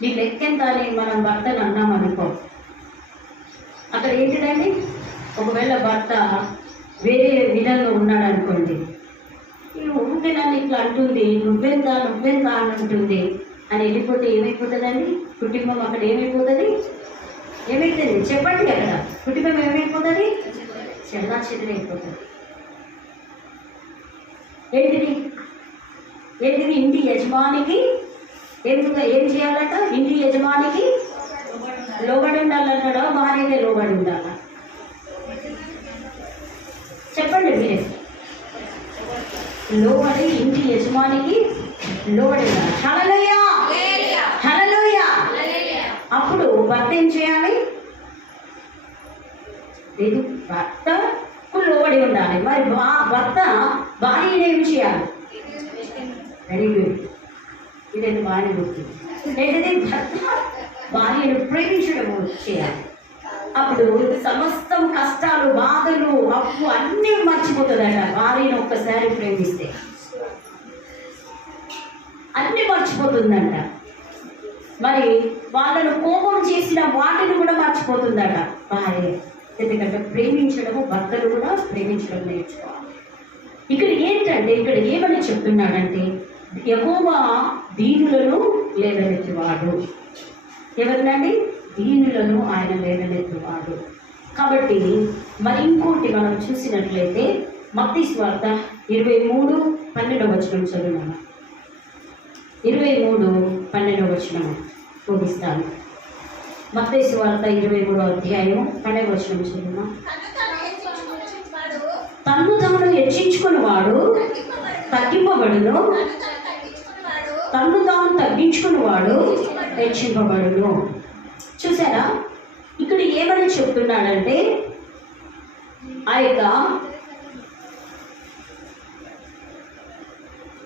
నీ లెక్కెంత అని మనం భర్తను అన్నామనుకో, అక్కడ ఏంటిదండి, ఒకవేళ భర్త వేరే విధంగా ఉన్నాడు అనుకోండి, ఉంటే నన్ను ఇట్లా అంటుంది, నువ్వెంత అని అంటుంది అని వెళ్ళిపోతే ఏమైపోతుందండి? కుటుంబం అక్కడ ఏమైపోతుంది? చెప్పండి. అక్కడ కుటుంబం ఏమైపోతుంది? చెల్లా చెదిరైపోతుంది. ఏంటిది ఇంటి యజమానికి ఏం చేయాలట? ఇంటి యజమానికి లోబడి ఉండాలంటాడా? భార్యనే లోబడి ఉండాలా? చెప్పండి మీరే. లోబడి ఇంటి యజమానికి లోబడి ఉండాలి. హల్లెలూయా, హల్లెలూయా. అప్పుడు భర్త ఏం చేయాలి? లేదు, భర్తకు లోబడి ఉండాలి. మరి భర్త భార్యను ఏం చేయాలి? Very good. ఇదేంటి భార్య గుర్తుంది. ఏంటంటే భర్త భార్యను ప్రేమించడం చేయాలి. అప్పుడు సమస్తం కష్టాలు, బాధలు, అప్పు అన్నీ మర్చిపోతుందట. భార్యను ఒక్కసారి ప్రేమిస్తే అన్నీ మర్చిపోతుందంట. మరి వాళ్ళను కోపం చేసిన వాటిని కూడా మర్చిపోతుందట భార్య. ఎందుకంటే ప్రేమించడము, భర్తలు కూడా ప్రేమించడం నేర్చుకోవాలి. ఇక్కడ ఏంటంటే, ఇక్కడ ఏమని చెప్తున్నాడంటే, యెహోవా దీనులను లేవనెత్తువాడు. ఎవరినండి? దీనులను ఆయన లేవనెత్తువాడు. కాబట్టి మరి ఇంకోటి మనం చూసినట్లయితే మత్తయి సువార్త 23:12 చదువున్నాను. 23:12 ముగిస్తాను. మత్తయి సువార్త 23:12 చదువున్నా. తన్ను తాను హెచ్చించుకునేవాడు తగ్గింపబడును, తన్ను తాను తగ్గించుకునేవాడు హెచ్చింపబడును. చూసారా? ఇక్కడ ఏమని చెప్తున్నాడంటే, ఆ యొక్క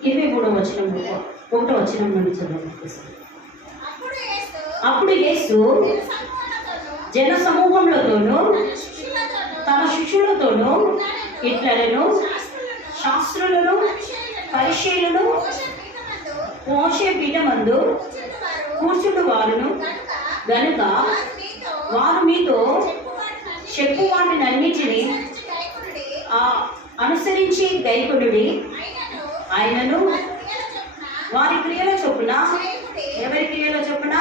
23:1 నుండి చదవండి. అప్పుడు యేసు జన సమూహంలోతోనూ తన శిష్యులతోనూ ఇట్లనెను, శాస్త్రులను పరిశీలను మోషే పీఠమందు కూర్చుండు వారును గనుక వారు మీతో చెప్పు వాటినన్నిటినీ అనుసరించి గైకొనుడి. ఆయనను వారి క్రియల చొప్పున, ఎవరి క్రియల చొప్పున?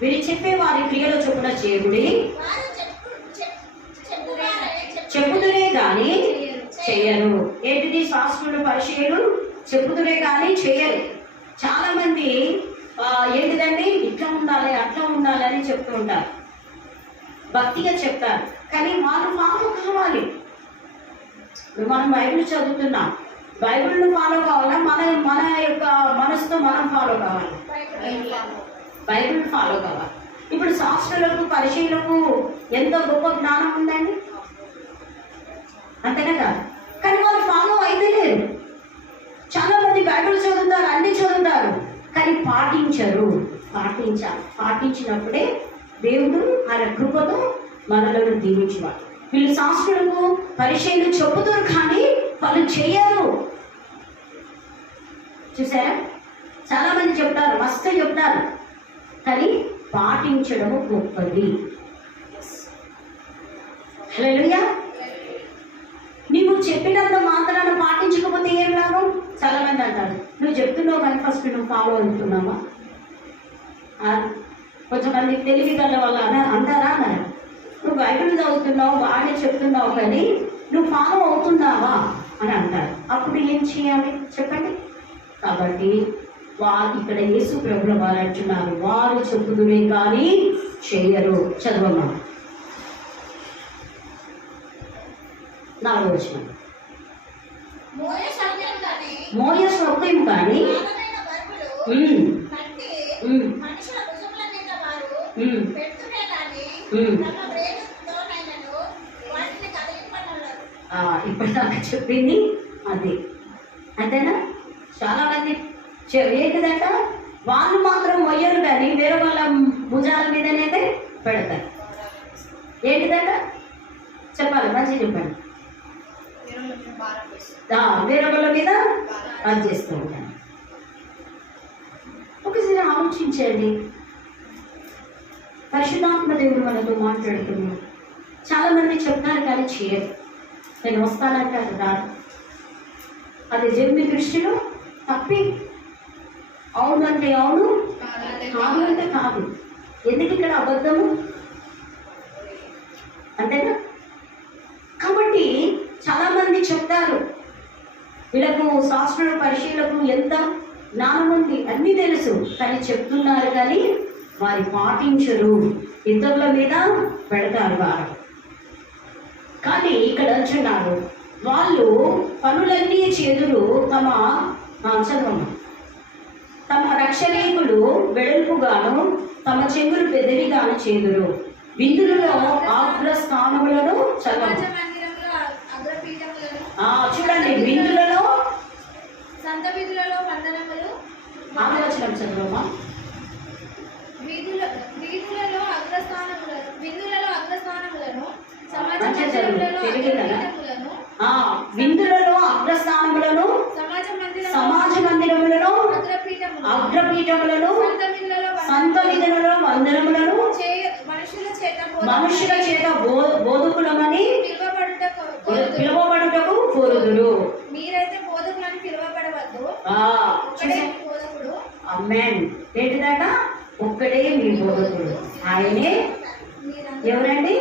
వీరు చెప్పే వారి క్రియల చొప్పున చేయుడి. చెప్పుదురే గాని చేయరు. ఏంటిది? శాస్త్రులు పరిచయులు చెప్పుతురే కానీ చేయరు. చాలా మంది ఏంటిదండి, ఇట్లా ఉండాలి అట్లా ఉండాలి అని చెప్తూ ఉంటారు, భక్తిగా చెప్తారు, కానీ వాళ్ళు ఫాలో కావాలి. మనం బైబిల్ చదువుతున్నాం, బైబిల్ను ఫాలో కావాలా, మన యొక్క మనసుతో మనం ఫాలో కావాలి, బైబిల్ ఫాలో కావాలి. ఇప్పుడు శాస్త్రులకు పరిచయులకు ఎంతో గొప్ప జ్ఞానం ఉందండి, అంతేనా కాదు? కానీ వాళ్ళు ఫాలో అయితే లేరు. చాలా మంది బైబిల్ చదువుతారు, అన్ని చదువుతారు, కానీ పాటించరు. పాటించినప్పుడే దేవుడు ఆయన కృపతో మనలను దీవించేవాడు. వీళ్ళు శాస్త్రులకు పరిచయులు చెప్పుతారు కానీ వాళ్ళు చేయరు. చూసారా? చాలా మంది చెప్తారు, మస్తు చెప్తారు, కానీ పాటించడం గొప్పది. హల్లెలూయా. నీవు చెప్పినంత మాత్రాన పాటించకపోతే ఏం లాభం? చాలా మంది అంటారు, నువ్వు చెప్తున్నావు కానీ ఫస్ట్ నువ్వు ఫాలో అవుతున్నావా? కొంచెంమంది తెలివి గల వాళ్ళు అంటారా అన్నారు, నువ్వు బైబిల్ చదువుతున్నావు, బాగా చెప్తున్నావు, కానీ నువ్వు ఫాలో అవుతున్నావా అని అంటారు. అప్పుడు ఏం చేయాలి చెప్పండి? కాబట్టి ఇక్కడ యేసు ప్రభుల వారు అంటున్నారు, వారు చెప్పుదురే కానీ చెయ్యరు. చదవమ్మా 4వ వచనం. మోయ సౌక్యం కానీ ఇప్పుడు నాకు చెప్పింది అది అంతేనా? చాలా మంది ఏంటిదంట, వాళ్ళు మాత్రం మొయ్యరు కానీ వేరే వాళ్ళ భుజాల మీదనైతే పెడతారు. ఏంటిదంట చెప్పాలి, మంచిగా చెప్పండి. వేరే వాళ్ళ మీద అది చేస్తూ ఉంటాను. ఒకసారి ఆలోచించండి, పరిశుద్ధాత్మ దేవుడు మనతో మాట్లాడుతున్నాడు. చాలా మంది చెప్తారు కానీ చేయరు. నేను వస్తానంటారు, రాదు. అది దేవుని దృష్టిలో తప్పి. అవునంటే అవును, కాదు అంటే కాదు. ఎందుకు ఇక్కడ అబద్ధము? అంతేనా? కాబట్టి చాలా మంది చెప్తారు, వీళ్ళకు శాస్త్రుల పరిచయులకు ఎంత జ్ఞానం ఉంది, అన్నీ తెలుసు, కానీ చెప్తున్నారు కానీ వారి పాటించరు, ఇతరుల మీద పెడతారు వారు. కానీ ఇక్కడ అంటున్నారు, వాళ్ళు పనులన్నీ చేదురు, తమ రక్షణీకులు వెడల్పుగాను తమ చెంగులు పెద్దవిగాను చేదురు. విందులలో అగ్రస్థానములను చూడండి, విందులలో ఆలోచన చదవమ్మా. విందులలో అగ్రస్థానములను సమాజ మందిరములను అగ్రపీఠములను సంత విధులలో వందనములను మనుషుల చేత బోధకులమని పిలువబడుటకు కోరుదురు. మీరైతే బోధకులని పిలువబడవద్దు. ఆమేన్. ఏంటిదట? ఒక్కడే మీ బోధకుడు, ఆయనే ఎవరండి?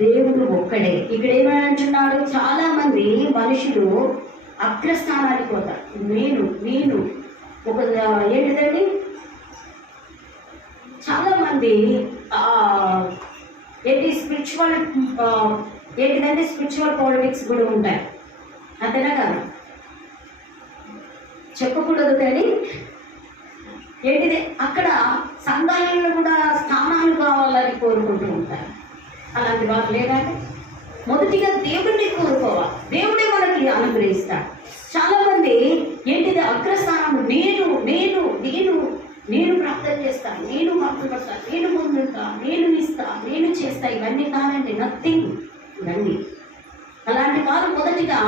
దేవుడు ఒక్కడే. ఇక్కడ ఏమని అంటున్నాడు? చాలా మంది మనుషులు అగ్రస్థానానికి పోతారు. నేను ఒక ఏంటిదండి, చాలా మంది స్పిరిచువల్ పాలిటిక్స్ కూడా ఉంటాయి, అంతేనా కాదు? చెప్పకూడదు కానీ ఏంటిది, అక్కడ సంఘాలలో కూడా స్థానాలు కావాలని కోరుకుంటూ ఉంటారు. అలాంటి వారు లేదంటే మొదటిగా దేవుడిని కోరుకోవాలి, దేవుడే మనకి అనుగ్రహిస్తాడు. చాలా మంది ఏంటిది, అగ్రస్థానం, నేను ప్రార్థన చేస్తాను, నేను మాట్లాడతాను, నేను ముందుంటా, నేను ఇస్తా, నేను చేస్తా, ఇవన్నీ కాదండి, నథింగ్ ఇవన్నీ. అలాంటి వారు మొదటిగా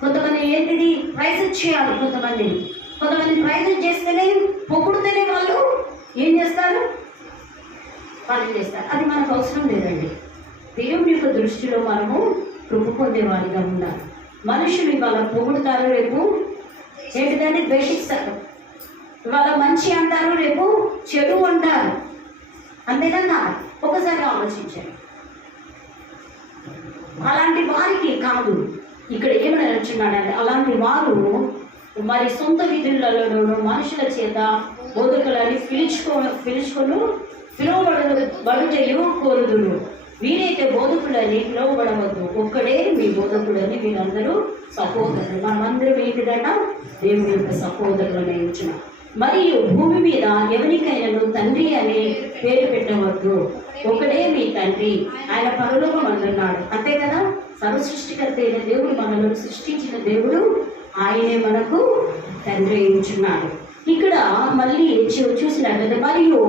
కొంతమంది ఏంటిది ప్రైజ్ చేయాలి, కొంతమంది ప్రైజ్ చేస్తేనే, పొగుడుతేనే వాళ్ళు ఏం చేస్తారు, వాళ్ళు చేస్తారు. అది మనకు అవసరం లేదండి. దేవుని యొక్క దృష్టిలో మనము కృప పొందేవాడిగా ఉండాలి. మనుషులు ఇవాళ పొగుడుతారు, రేపు ఏంటిదాన్ని ద్వేషిస్తారు. ఇవాళ మంచి అంటారు, రేపు చెడు అంటారు, అంతేనా? ఒకసారి ఆలోచించండి. అలాంటి వారికి కాదు, ఇక్కడ ఏమని అంటున్నాడంటే అలాంటి వారు మరి సొంత విధులలోనూ మనుషుల చేత బోధకులని పిలువబడుటయు కోరుదురు. వీరైతే బోధకులని పిలువబడవద్దు, ఒక్కడే మీ బోధకుడని వీరందరూ సహోదరులు. మనమందరం ఏంటిదట? దేవుని యొక్క సహోదరులనే ఉంచిన. మరియు భూమి మీద ఎవరికైనా తండ్రి అనే పేరు పెట్టవద్దు, ఒకడే మీ తండ్రి, ఆయన పరలోకం అంటున్నాడు. అంతే కదా, సర్వ సృష్టికర్త అయిన దేవుడు, మనలో సృష్టించిన దేవుడు, ఆయనే మనకు తండ్రి ఉంచున్నాడు. ఇక్కడ మళ్ళీ చూసినట్లయితే మరియు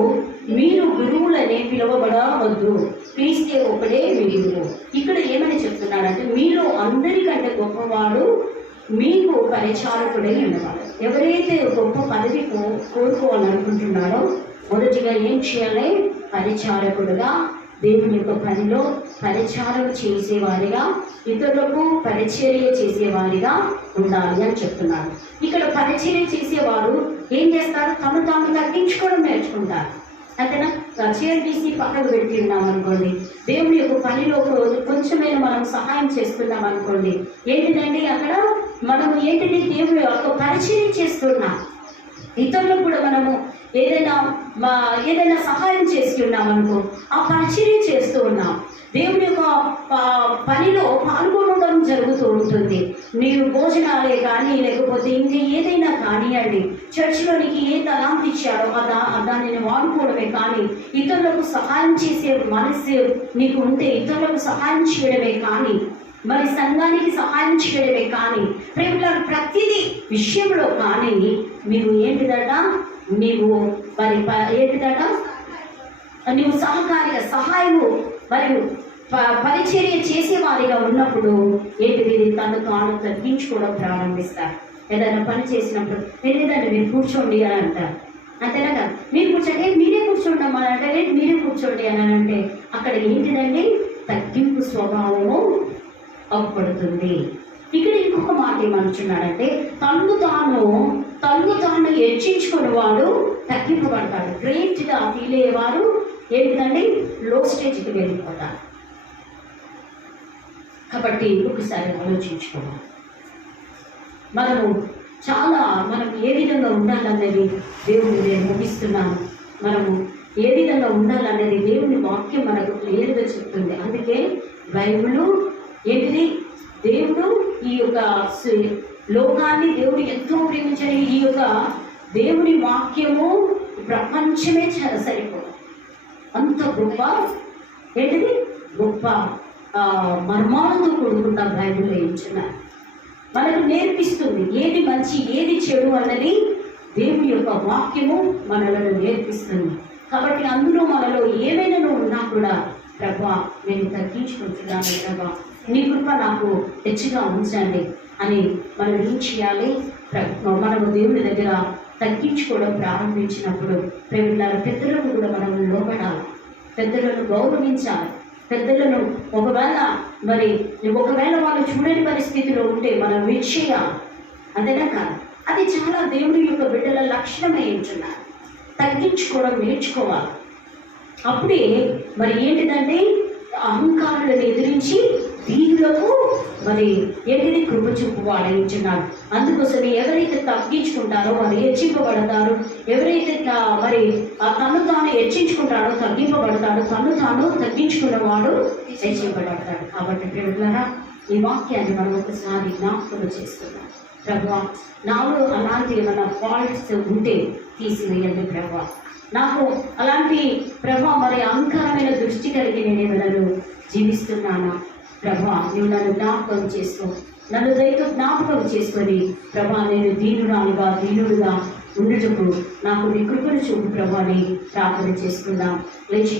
మీరు గురువులనే పిలువబడవద్దు, క్రీస్తే ఒకడే మీ గురువు. ఇక్కడ ఏమని చెప్తున్నాడంటే మీరు అందరికంటే గొప్పవాడు మీకు పరిచారకుడై ఉన్నవాడు. ఎవరైతే గొప్ప పదవి కోరుకోవాలనుకుంటున్నాడో మొదటిగా ఏం చేయాలి? పరిచారకుడుగా, దేవుని యొక్క పనిలో పరిచారం చేసేవారిగా, ఇతరులకు పరిచర్య చేసేవారిగా ఉండాలి అని చెప్తున్నారు. ఇక్కడ పరిచర్య చేసేవారు ఏం చేస్తారు? తను తాను తగ్గించుకోవడం నేర్చుకుంటారు. అంతేనా? చీర తీసి పక్కకు పెట్టి ఉన్నాం అనుకోండి, దేవుని యొక్క పనిలో కొంచెమైనా మనం సహాయం చేస్తున్నాం అనుకోండి, ఏంటిదండి అక్కడ మనము ఏంటిది? దేవుని యొక్క పరిచయం చేస్తున్నాం. ఇతరులకు కూడా మనము ఏదైనా సహాయం చేసి ఉన్నాం అనుకో, ఆ పరిచయం చేస్తూ ఉన్నాం. దేవుని యొక్క పనిలో పాల్గొనడం జరుగుతూ ఉంటుంది. మీరు భోజనాలే కానీ లేకపోతే ఇంకా ఏదైనా కానివ్వండి, చర్చిలోనికి ఏ తలాంతి ఇచ్చారో దానిని వాడుకోవడమే కానీ, ఇతరులకు సహాయం చేసే మనసు నీకు ఉంటే ఇతరులకు సహాయం చేయడమే కానీ, మరి సంఘానికి సహాయం చేయడమే కానీ, ప్రేమలను ప్రతిదీ విషయంలో కానీ మీరు ఏంటిదట? నీవు మరి ఏంటిదట? నీవు సహాయము మరియు పరిచర్య చేసేవారిగా ఉన్నప్పుడు ఏంటిది? తను తాను తగ్గించుకోవడం ప్రారంభిస్తారు. ఏదైనా పని చేసినప్పుడు లేదంటే మీరు కూర్చోండి అని అంటారు. అంతేనా కదా? మీరు కూర్చోండి, మీరే కూర్చోండమ్మా అంటే మీరే కూర్చోండి అని అంటే అక్కడ ఏంటిదండి? తగ్గింపు స్వభావము అవపడుతుంది. ఇక్కడ ఇంకొక మాట ఏమంటున్నాడంటే తన్ను తాను హెచ్చించుకుని వాడు తగ్గింపబడతాడు. గ్రేట్గా ఫీల్ అయ్యేవారు ఏంటిదండి? లో స్టేజ్కి వెళ్ళిపోతారు. కాబట్టి ఒకసారి ఆలోచించుకోవాలి. మనం ఏ విధంగా ఉండాలనేది దేవుని నేను ముగిస్తున్నాను. మనము ఏ విధంగా ఉండాలనేది దేవుని వాక్యం మనకు క్లియర్గా చెప్తుంది. అందుకే బైబిల్ ఏంటిది? దేవుడు ఈ యొక్క లోకాన్ని దేవుడు ఎంతో ప్రేమించని ఈ యొక్క దేవుని వాక్యము ప్రపంచమే సరిపోదు. అంత గొప్ప ఏంటిది? గొప్ప మర్మాలతో కూడుకున్న బైబిల్ వేయించున్నారు. మనకు నేర్పిస్తుంది ఏది మంచి ఏది చెడు అన్నది దేవుని యొక్క వాక్యము మనలను నేర్పిస్తుంది. కాబట్టి అందులో మనలో ఏమైనా ఉన్నా కూడా ప్రభా నేను తగ్గించుకుంటున్నాను, ప్రభా నీ కృప నాకు హెచ్చుగా ఉంచండి అని మనం ఏం చేయాలి? మనము దేవుని దగ్గర తగ్గించుకోవడం ప్రారంభించినప్పుడు పెద్దలకు కూడా మనం లోపడాలి, పెద్దలను గౌరవించాలి. పెద్దలను ఒకవేళ వాళ్ళు చూడని పరిస్థితిలో ఉంటే మనం విషయాలి. అంతేనా కాదు? అది చాలా దేవుని యొక్క బిడ్డల లక్షణమే ఉంటున్నారు. తగ్గించుకోవడం నేర్చుకోవాలి. అప్పుడే మరి ఏంటిదంటే అహంకారులను ఎదిరించి దీనులకు మరి ఏంటిది? కృప చూపు వాడేయించున్నాడు. అందుకోసమే ఎవరైతే తగ్గించుకుంటారో వారు హెచ్చింపబడతారు. ఎవరైతే మరి తను తాను హెచ్చించుకుంటాడో తగ్గింపబడతాడు. తను తాను తగ్గించుకున్నవాడు హెచ్చింపబడతాడు. కాబట్టి ప్రియులారా, ఈ వాక్యాన్ని మనం ఒకసారి జ్ఞాపకం చేస్తున్నాం. ప్రభువా, నాలో అలాంటి ఏమైనా ఫాల్ట్స్ ఉంటే తీసివేయండి ప్రభువా. నాకు అలాంటి ప్రభా మరి అహంకారమైన దృష్టి కలిగి నేనేమైనా జీవిస్తున్నానా ప్రభా? నువ్వు నన్ను జ్ఞాపకం చేసుకో, నన్ను దయతో జ్ఞాపకం చేసుకొని ప్రభా నేను దీనుడుగా ఉండుటకు నాకు నీ కృపను చూపు ప్రభా అని ప్రార్థన చేసుకుందాం. లేచి